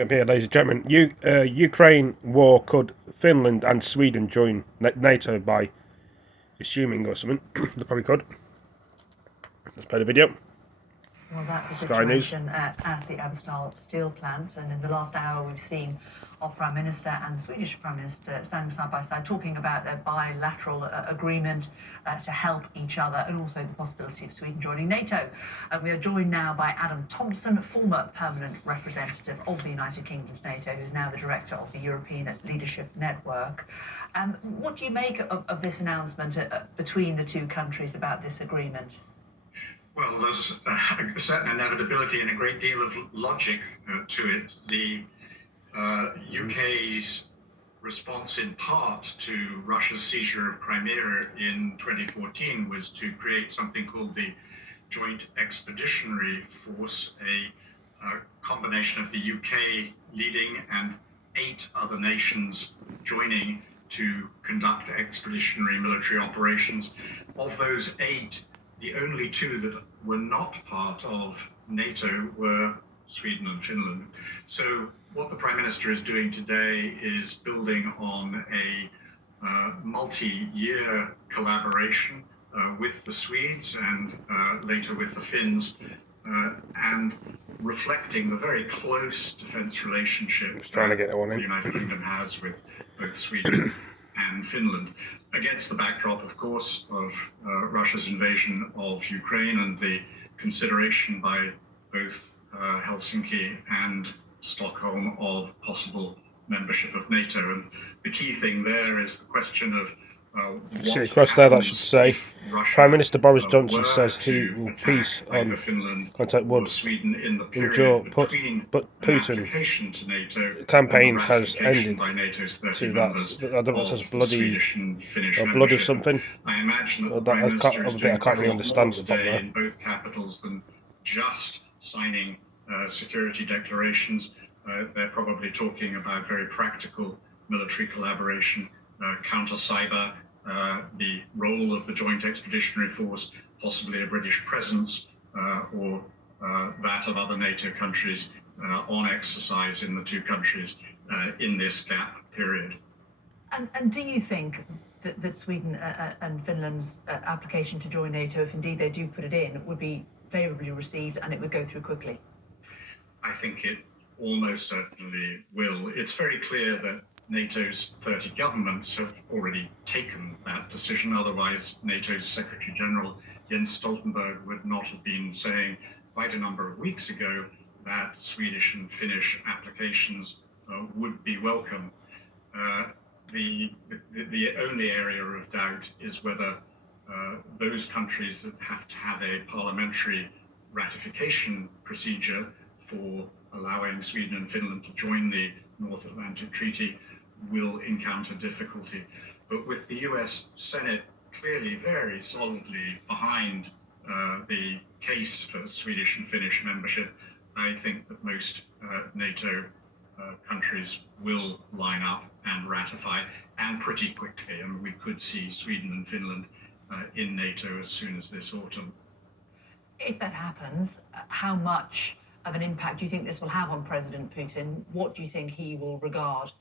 Up here, ladies and gentlemen. Ukraine war, could Finland and Sweden join NATO by assuming or something? They probably could. Let's play the video. Well, that was the Sky News. situation at the Autmn steel plant, and in the last hour we've seen our Prime Minister and the Swedish Prime Minister standing side by side talking about a bilateral agreement to help each other, and also the possibility of Sweden joining NATO. We are joined now by Thompson, former permanent representative of the United Kingdom to NATO, who's now the director of the European Leadership Network. What do you make of this announcement between the two countries about this agreement? Well, there's a certain inevitability and a great deal of logic to it. The UK's response in part to Russia's seizure of Crimea in 2014 was to create something called the Joint Expeditionary Force, a combination of the UK leading and 8 other nations joining to conduct expeditionary military operations. Of those 8, the only 2 that were not part of NATO were Sweden and Finland. So what the Prime Minister is doing today is building on a multi-year collaboration with the Swedes and later with the Finns, and reflecting the very close defence relationship that the United Kingdom has with both Sweden and Finland, against the backdrop, of course, of Russia's invasion of Ukraine and the consideration by both Helsinki and Stockholm of possible membership of NATO. And the key thing there is the question of see across there, that should say Prime Minister Boris Johnson says he will peace on contact would endure, but Putin campaign has ended to that. I don't know what says bloody or blood or something. I imagine that I can't really understand the bottom there. In both capitals than just signing security declarations. They're probably talking about very practical military collaboration, counter-cyber, the role of the Joint Expeditionary Force, possibly a British presence, or that of other NATO countries on exercise in the 2 countries in this gap period. And do you think that Sweden and Finland's application to join NATO, if indeed they do put it in, would be favourably received and it would go through quickly? I think it almost certainly will. It's very clear that NATO's 30 governments have already taken that decision. Otherwise, NATO's Secretary General Jens Stoltenberg would not have been saying quite a number of weeks ago that Swedish and Finnish applications would be welcome. The only area of doubt is whether those countries that have to have a parliamentary ratification procedure for allowing Sweden and Finland to join the North Atlantic Treaty will encounter difficulty. But with the US Senate clearly very solidly behind the case for Swedish and Finnish membership, I think that most NATO countries will line up and ratify, and pretty quickly. I mean, we could see Sweden and Finland in NATO as soon as this autumn. If that happens, how much of an impact do you think this will have on President Putin? What do you think he will regard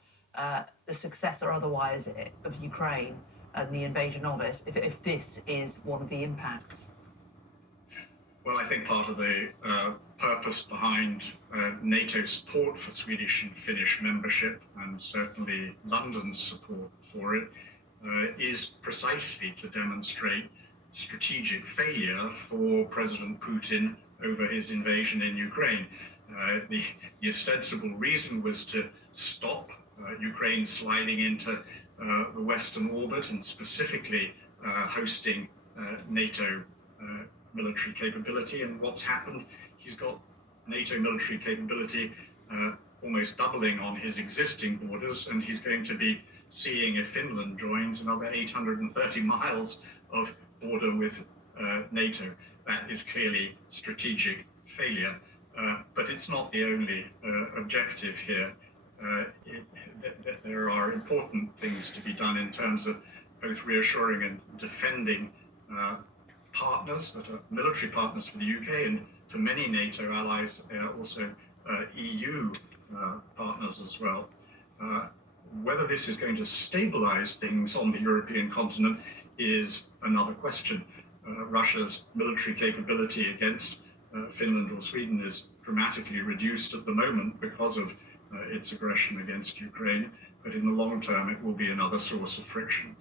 the success or otherwise of Ukraine and the invasion of it, if this is one of the impacts? Well, I think part of the purpose behind NATO's support for Swedish and Finnish membership, and certainly London's support for it, is precisely to demonstrate strategic failure for President Putin over his invasion in Ukraine. The ostensible reason was to stop Ukraine sliding into the Western orbit, and specifically hosting NATO military capability. And what's happened, he's got NATO military capability almost doubling on his existing borders, and he's going to be seeing, if Finland joins, another 830 miles of border with NATO. That is clearly strategic failure, but it's not the only objective here. There are important things to be done in terms of both reassuring and defending partners that are military partners for the UK, and for many NATO allies, also EU others as well. Whether this is going to stabilize things on the European continent is another question. Russia's military capability against Finland or Sweden is dramatically reduced at the moment because of its aggression against Ukraine, but in the long term it will be another source of friction.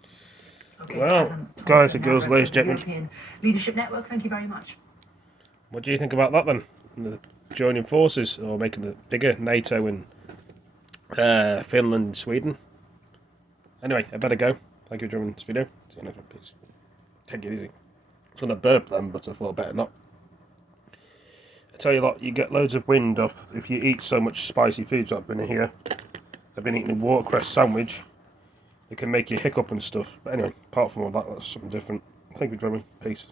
Okay, Well, guys and girls, ladies and gentlemen, European Leadership Network, thank you very much. what do you think about that then? The joining forces or making a bigger NATO in Finland and Sweden? Anyway, I better go. Thank you for joining this video. See you next one, peace. Take it easy. I was going to burp then, but I thought better not. I tell you what, you get loads of wind off if you eat so much spicy foods. I've been here. I've been eating a watercress sandwich. It can make you hiccup and stuff. But anyway, apart from all that, that's something different. Thank you for joining me. Peace.